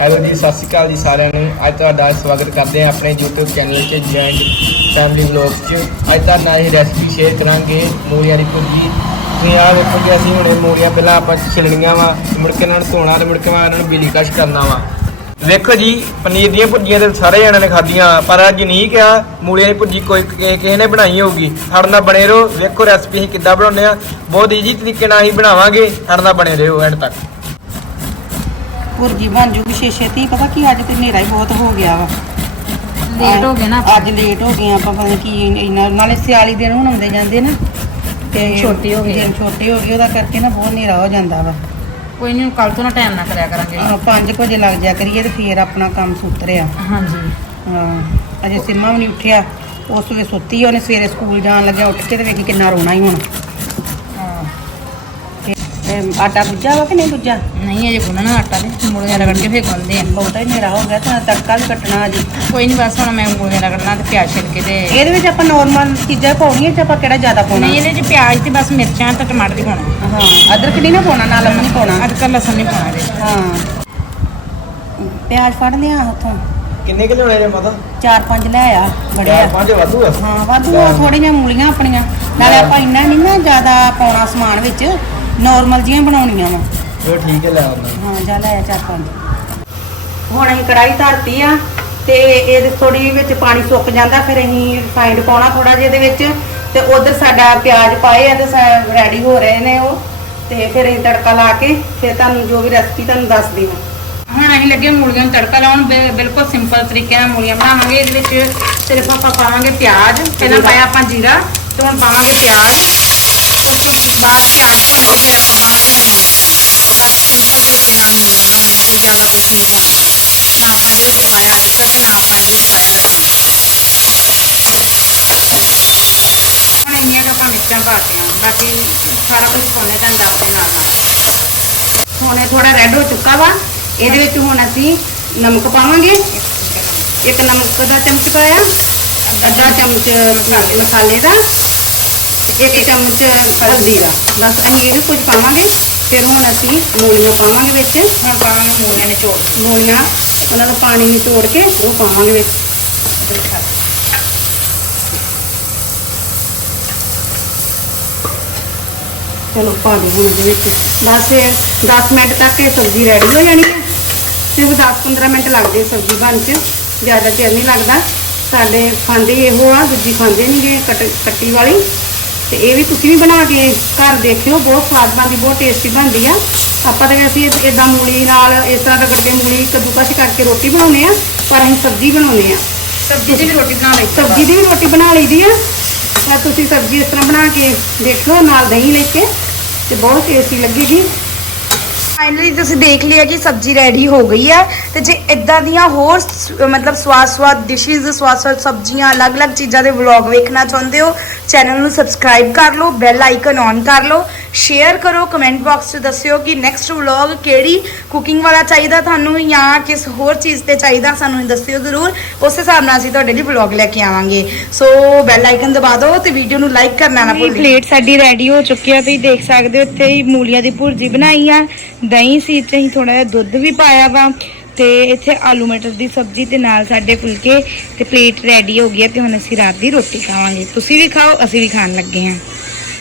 Hello ਜੀ, ਸਤਿ ਸ਼੍ਰੀ ਅਕਾਲ ਜੀ ਸਾਰਿਆਂ ਨੂੰ। ਅੱਜ ਤੁਹਾਡਾ ਸਵਾਗਤ ਕਰਦੇ ਹਾਂ ਆਪਣੇ YouTube ਚੈਨਲ 'ਤੇ ਜੁਆਇੰਟ ਫੈਮਿਲੀ ਵਲੌਗਸ 'ਚ। ਅੱਜ ਤੁਹਾਡੇ ਨਾਲ ਇਹ ਰੈਸਪੀ ਸ਼ੇਅਰ ਕਰਾਂਗੇ, ਮੂਲੀਆਂ ਦੀ ਭੁਰਜੀ। ਤੁਸੀਂ ਆਹ ਵੇਖੋ ਕਿ ਅਸੀਂ ਹੁਣੇ ਮੂਲੀਆਂ ਪਹਿਲਾਂ ਆਪਾਂ ਛਿਲਣੀਆਂ ਵਾ ਮੁੜ ਕੇ ਇਹਨਾਂ ਨੂੰ ਧੋਣਾ ਤੇ ਮੁੜ ਕੇ ਮੈਂ ਇਹਨਾਂ ਨੂੰ ਬਿਲੀ ਕਸ਼ ਕਰਨਾ ਵਾ। ਵੇਖੋ ਜੀ, ਪਨੀਰ ਦੀਆਂ ਭੁਰਜੀਆਂ ਤੇ ਸਾਰੇ ਜਣਿਆਂ ਨੇ ਖਾਧੀਆਂ, ਪਰ ਅੱਜ ਨਹੀਂ ਕਿਹਾ ਮੂਲੀਆਂ ਦੀ ਭੁਰਜੀ ਕੋਈ ਕਿਸੇ ਨੇ ਬਣਾਈ ਹੋਊਗੀ। ਸਾਡੇ ਨਾਲ ਬਣੇ ਰਹੋ, ਵੇਖੋ ਰੈਸਪੀ ਅਸੀਂ ਕਿੱਦਾਂ ਬਣਾਉਂਦੇ ਆ ਬਹੁਤ ਈਜ਼ੀ ਤਰੀਕੇ ਨਾਲ ਅਸੀਂ ਬਣਾਵਾਂਗੇ, ਸਾਡੇ ਨਾਲ ਬਣੇ ਰਹੋ ਐਂਡ ਤੱਕ। ਭੁਰਜੀ ਬਣ ਜੂਗੀ ਛੇ ਛੇਤੀ ਪਤਾ ਕੀ ਅੱਜ ਤੇ ਹਨੇਰਾ ਹੀ ਬਹੁਤ ਹੋ ਗਿਆ ਵਾ। ਲੇਟ ਹੋ ਗਏ ਨਾ ਅੱਜ ਲੇਟ ਹੋ ਗਏ ਆਪਾਂ ਪਤਾ ਨੀ ਕੀ ਇੰਨਾ ਨਾਲੇ ਸਿਆਲੀ ਦਿਨ ਹੁਣ ਆਉਂਦੇ ਜਾਂਦੇ ਨਾ ਤੇ ਛੋਟੇ ਹੋ ਗਏ। ਦਿਨ ਛੋਟੇ ਹੋ ਗਏ ਉਹਦਾ ਕਰਕੇ ਨਾ ਬਹੁਤ ਹਨੇਰਾ ਹੋ ਜਾਂਦਾ ਵਾ। ਕੋਈ ਨਹੀਂ ਕੱਲ ਤੋਂ ਨਾ ਟਾਈਮ ਨਾ ਕਰਿਆ ਕਰਾਂਗੇ। 5 ਵਜੇ ਲੱਗ ਜਾ ਕਰੀਏ ਤੇ ਫੇਰ ਆਪਣਾ ਕੰਮ ਸੁਤਰਿਆ। ਹਾਂਜੀ। ਹਾਂ ਅਜੇ ਸਿੰਮਾ ਵੀ ਨਹੀਂ ਉੱਠਿਆ ਉਸ ਵੇਲੇ ਸੁੱਤੀ ਆ, ਉਹਨੇ ਸਵੇਰੇ ਸਕੂਲ ਜਾਣ ਲੱਗਿਆ ਉੱਠ ਕੇ ਤੇ ਵੇਖੀ ਕਿੰਨਾ ਰੋਣਾ ਹੀ ਹੁਣ। ਇਹ ਆਟਾ ਗੁੱਜਾ ਵਾ ਕਿ ਨਹੀਂ ਗੁੱਜਾ ਨਹੀਂ ਅਜੇ ਗੁੰਨਣਾ ਆਟਾ ਤੇ ਮੁਰਗੀਆਂ ਰਗੜ ਕੇ ਫੇਰ ਗੁੰਨਦੇ ਆ। ਬਹੁਤਾ ਹੀ ਹਨੇਰਾ ਹੋ ਗਿਆ ਤਾਂ ਤੜਕਾ ਵੀ ਕੱਟਣਾ ਅਜੇ। ਕੋਈ ਨਹੀਂ ਬਸ ਹੁਣ ਮੈਂ ਮੁਰਗੀਆਂ ਰਗੜਨਾ ਤੇ ਪਿਆਜ਼ ਛਿਲ ਕੇ ਤੇ ਇਹਦੇ ਵਿੱਚ ਆਪਾਂ ਨਾਰਮਲ ਚੀਜ਼ਾਂ ਪਾਉਣੀਆਂ ਤੇ ਆਪਾਂ ਕਿਹੜਾ ਜ਼ਿਆਦਾ ਪਾਉਣਾ? ਨਹੀਂ ਇਹਦੇ ਚ ਪਿਆਜ਼ ਤੇ ਬਸ ਮਿਰਚਾਂ ਤੇ ਟਮਾਟਰ ਹੀ ਪਾਉਣਾ। ਹਾਂ ਅਦਰਕ ਨਹੀਂ ਨਾ ਪਾਉਣਾ ਨਾਲ ਲਸਣ ਨਹੀਂ ਪਾਉਣਾ ਕੱਲ ਲਸਣ ਨਹੀਂ ਪਾਉਣਾ ਇਹਦੇ। ਹਾਂ। ਪਿਆਜ਼ ਫੜਦੇ ਆ ਹੱਥੋਂ। ਕਿੰਨੇ ਕਿਲੋ ਹੋਣੇ ਜੇ ਮਾਤਾ? ਚਾਰ ਪੰਜ ਲੈ ਆ ਬੜੇ ਚਾਰ ਆ ਪੰਜ ਵਾਧੂ ਆ। ਹਾਂ ਵਾਧੂ ਆ ਥੋੜੀਆਂ ਮੂਲੀਆਂ ਆਪਣੀਆਂ। ਨਾਲੇ ਆਪਾਂ ਇੰਨਾ ਨਹੀਂ ਨਾ ਜ਼ਿਆਦਾ ਪਾਉਣਾ ਸਮਾਨ ਵਿੱਚ। ਨਾਰਮਲ ਜੀਆਂ ਬਣਾਉਣੀਆਂ ਵਾ। ਚਲੋ ਠੀਕ ਹੈ ਲੈ ਆਉਂਦਾ ਹਾਂ ਜਾ ਲੈ ਆ ਚਾਰ ਪੰਜ। ਹੁਣ ਅਸੀਂ ਕੜਾਈ ਧਰਤੀ ਆ ਤੇ ਇਹਦੇ ਥੋੜੀ ਵਿੱਚ ਪਾਣੀ ਸੁੱਕ ਜਾਂਦਾ ਫਿਰ ਅਸੀਂ ਰਿਫਾਈਂਡ ਪਾਉਣਾ ਥੋੜਾ ਜਿਹਾ ਇਹਦੇ ਵਿੱਚ ਤੇ ਉਧਰ ਸਾਡਾ ਪਿਆਜ਼ ਪਾਏ ਆ ਤੇ ਰੈਡੀ ਹੋ ਰਹੇ ਨੇ ਉਹ। ਤੇ ਫਿਰ ਅਸੀਂ ਤੜਕਾ ਲਾ ਕੇ ਫਿਰ ਤੁਹਾਨੂੰ ਜੋ ਵੀ ਰੈਸਪੀ ਤੁਹਾਨੂੰ ਦੱਸਦੀ ਹਾਂ। ਹੁਣ ਅਸੀਂ ਲੱਗੇ ਮੂਲੀਆਂ ਨੂੰ ਤੜਕਾ ਲਾਉਣ ਬਿ- ਬਿਲਕੁਲ ਸਿੰਪਲ ਤਰੀਕੇ ਨਾਲ ਮੂਲੀਆਂ ਬਣਾਵਾਂਗੇ। ਇਹਦੇ ਵਿੱਚ ਸਿਰਫ ਆਪਾਂ ਪਾਵਾਂਗੇ ਪਿਆਜ਼ ਪਹਿਲਾਂ ਪਾਇਆ ਆਪਾਂ ਜੀਰਾ ਤੇ ਹੁਣ ਪਾਵਾਂਗੇ ਪਿਆਜ਼। ਉਸ ਤੋਂ ਬਾਅਦ ਪਿਆਜ਼ ਭੁੰਨ ਕੇ ਫਿਰ ਆਪਾਂ ਪਾਵਾਂਗੇ ਲੂਣ ਬਸ ਸਿੰਪਲ ਤਰੀਕੇ ਨਾਲ ਮੂਲੀਆਂ ਬਣਾਉਣੀਆਂ ਤੇ ਨਾ ਆਪਾਂ ਪਾਇਆ ਲਸਣ ਹੁਣ ਇੰਨੀਆਂ ਕੁ ਆਪਾਂ ਮਿਰਚਾਂ ਪਾਤੀਆਂ ਬਾਕੀ ਸਾਰਾ ਕੁਝ ਪਾਉਣੇ ਤੁਹਾਨੂੰ ਦੱਸਦੇ ਨਾਲ ਨਾਲ ਹੁਣ ਇਹ ਥੋੜਾ ਰੈੱਡ ਹੋ ਚੁੱਕਾ ਵਾ ਇਹਦੇ ਵਿੱਚ ਹੁਣ ਅਸੀਂ ਨਮਕ ਪਾਵਾਂਗੇ ਇੱਕ ਨਮਕ ਦਾ ਚਮਚ ਪਾਇਆ ਅੱਧਾ ਚਮਚ ਮਸਾਲੇ ਦਾ ਤੇ ਇੱਕ ਚਮਚ ਹਲਦੀ ਦਾ। ਬਸ ਅਸੀਂ ਇਹ ਕੁਝ ਪਾਵਾਂਗੇ ਫਿਰ ਹੁਣ ਅਸੀਂ ਮੂਲੀਆਂ ਪਾਵਾਂਗੇ ਵਿੱਚ। ਹੁਣ ਪਾਵਾਂਗੇ ਮੂਲੀਆਂ ਨੇ ਚੋੜ ਮੂਲੀਆਂ ਉਹਨਾਂ ਨੂੰ ਪਾਣੀ ਨਿਚੋੜ ਕੇ ਉਹ ਪਾਵਾਂਗੇ ਵਿੱਚ। ਚਲੋ ਪਾ ਦਿਓ ਹੁਣ ਇਹਦੇ ਵਿੱਚ। ਬਸ ਇਹ 10 ਮਿੰਟ ਤੱਕ ਇਹ ਸਬਜ਼ੀ ਰੈਡੀ ਹੋ ਜਾਣੀ ਹੈ। ਸਿਰਫ 10-15 ਮਿੰਟ ਲੱਗਦੇ ਸਬਜ਼ੀ ਬਣ ਚ। ਜ਼ਿਆਦਾ ਚਿਰ ਨਹੀਂ ਲੱਗਦਾ। ਸਾਡੇ ਖਾਂਦੇ ਇਹੋ ਆ ਦੂਜੀ ਖਾਂਦੇ ਨਹੀਂਗੇ ਕੱਟੀ ਵਾਲੀ। ਤੇ ਇਹ ਵੀ ਤੁਸੀਂ ਵੀ ਬਣਾ ਕੇ ਘਰ ਦੇਖਿਓ ਬਹੁਤ ਸਵਾਦ ਬਣਦੀ ਬਹੁਤ ਟੇਸਟੀ ਬਣਦੀ ਆ। ਆਪਾਂ ਤਾਂ ਅਸੀਂ ਇਦਾਂ ਮੂਲੀ ਨਾਲ ਇਸ ਤਰ੍ਹਾਂ ਰਗੜ ਕੇ ਮੂਲੀ ਕੱਦੂਕਸ਼ ਕਰਕੇ ਰੋਟੀ ਬਣਾਉਂਦੇ ਆ ਪਰ ਅਸੀਂ ਸਬਜ਼ੀ ਬਣਾਉਂਦੇ ਆ। ਸਬਜ਼ੀ ਦੀ ਵੀ ਰੋਟੀ ਬਣਾ ਲਈ ਸਬਜ਼ੀ ਦੀ ਵੀ ਰੋਟੀ ਬਣਾ ਲਈਦੀ ਆ। ਤਾਂ ਤੁਸੀਂ ਸਬਜ਼ੀ ਇਸ ਤਰ੍ਹਾਂ ਬਣਾ ਕੇ ਦੇਖਿਓ ਨਾਲ ਦਹੀਂ ਲੈ ਕੇ ਤੇ ਬਹੁਤ ਟੇਸਟੀ ਲੱਗੇਗੀ। ਫਾਈਨਲੀ ਤੁਸੀਂ ਦੇਖ ਲਿਆ ਕਿ ਸਬਜ਼ੀ ਰੈਡੀ ਹੋ ਗਈ ਹੈ ਤੇ ਜੇ ਇਦਾਂ ਦੀਆਂ ਹੋਰ ਸ- ਮਤਲਬ ਸਵਾਦ ਸਵਾਦ ਡਿਸ਼ਿਸ ਸਵਾਦ ਸਵਾਦ ਸਬਜ਼ੀਆਂ, ਅਲੱਗ-ਅਲੱਗ ਚੀਜ਼ਾਂ ਦੇ ਵਲੌਗ ਵੇਖਣਾ ਚਾਹੁੰਦੇ ਹੋ ਚੈਨਲ ਨੂੰ ਸਬਸਕ੍ਰਾਈਬ ਕਰ ਲਓ ਬੈਲ ਆਈਕਨ ਔਨ ਕਰ ਲਓ ਸ਼ੇਅਰ ਕਰੋ ਕਮੈਂਟ ਬਾਕਸ 'ਚ ਦੱਸਿਓ ਕਿ ਨੈਕਸਟ ਵਲੌਗ ਕਿਹੜੀ ਕੁਕਿੰਗ ਵਾਲਾ ਚਾਹੀਦਾ ਤੁਹਾਨੂੰ ਜਾਂ ਕਿਸ ਹੋਰ ਚੀਜ਼ ਤੇ ਚਾਹੀਦਾ ਸਾਨੂੰ ਦੱਸਿਓ ਜ਼ਰੂਰ। ਉਸ ਹਿਸਾਬ ਨਾਲ ਅਸੀਂ ਤੁਹਾਡੇ ਲਈ ਵਲੌਗ ਲੈ ਕੇ ਆਵਾਂਗੇ। ਸੋ ਬੈਲ ਆਈਕਨ ਦਬਾ ਦਿਓ ਤੇ ਵੀਡੀਓ ਨੂੰ ਲਾਈਕ ਕਰਨਾ ਨਾ ਭੁੱਲਿਓ ਪਲੇਟ ਸਾਡੀ ਰੈਡੀ ਹੋ ਚੁੱਕੀ ਆ। ਤੁਸੀਂ ਦੇਖ ਸਕਦੇ ਹੋ ਇੱਥੇ ਹੀ ਮੂਲੀਆਂ ਦੀ ਭੁਰਜੀ ਬਣਾਈ ਆ। ਦਹੀਂ ਸੀ ਤੇ ਅਸੀਂ ਥੋੜਾ ਜਿਹਾ ਦੁੱਧ ਵੀ ਪਾਇਆ ਵਾ ਤੇ ਇੱਥੇ ਆਲੂ ਮਟਰ ਦੀ ਸਬਜ਼ੀ ਤੇ ਨਾਲ ਸਾਡੇ ਫੁਲਕੇ ਤੇ ਪਲੇਟ ਰੈਡੀ ਹੋ ਗਈ ਆ ਤੇ ਹੁਣ ਅਸੀਂ ਰਾਤ ਦੀ ਰੋਟੀ ਖਾਵਾਂਗੇ। ਤੁਸੀਂ ਵੀ ਖਾਓ ਅਸੀਂ ਵੀ ਖਾਣ ਲੱਗੇ ਹਾਂ